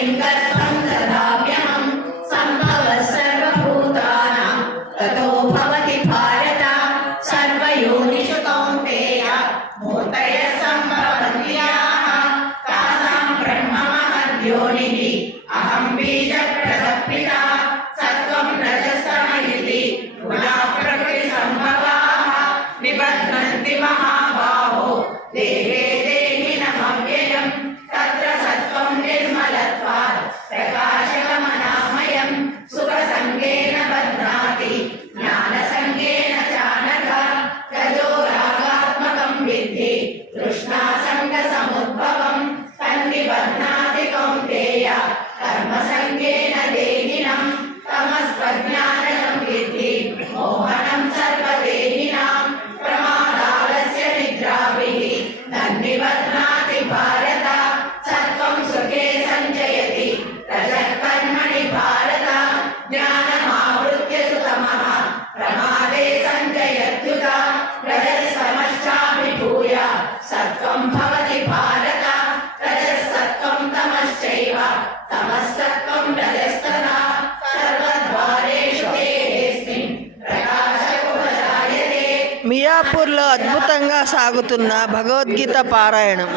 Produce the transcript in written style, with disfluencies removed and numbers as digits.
लिङ्गत्वं ददाम्यहं सम्भवः सर्वभूतानां ततो भवति भारत सर्वयोनिषु कौन्तेय मूर्तयः सम्भवन्त्याः तासां ब्रह्ममहद्योनिः अहं बीजप्रदः पिता सत्त्वं रजस्तम इति गुणाः प्रकृतिसम्भवाः निबध्नन्ति महाबाहो देहे देहिनमव्ययम् तत्र सत्त्वं निर्मलत्वात् प्रकाशकमनामयम् सुखसङ्गेन बध्नाति ज्ञानसङ्गेन चानघ रजो रागात्मकं विद्धि तृष्णासङ्गसमुद्भवम् तन्निबध्नाति कौन्तेय कर्मसङ्गेन देहिनं तमस्त्वज्ञानं विद्धि मोहनं सर्वदेहिनां प्रमादालस्य निद्राभिः तन्निबध्नाति भारत सत्त्वं सुखे सञ्जयति रजः कर्मणि भारत ज्ञानमावृत्य तु तमः प्रमादे सञ्जयत्युत रजस्तमश्चाभिभूय सत्त्वं भवति भारत रजसत्त्वं तमश्चैव तमसत्त्वं रजस्तथा सर्वद्वारेषु देहेऽस्मिन् प्रकाशोपजायते। మియాపూర్లో అద్భుతంగా సాగుతున్న భగవద్గీత పారాయణం.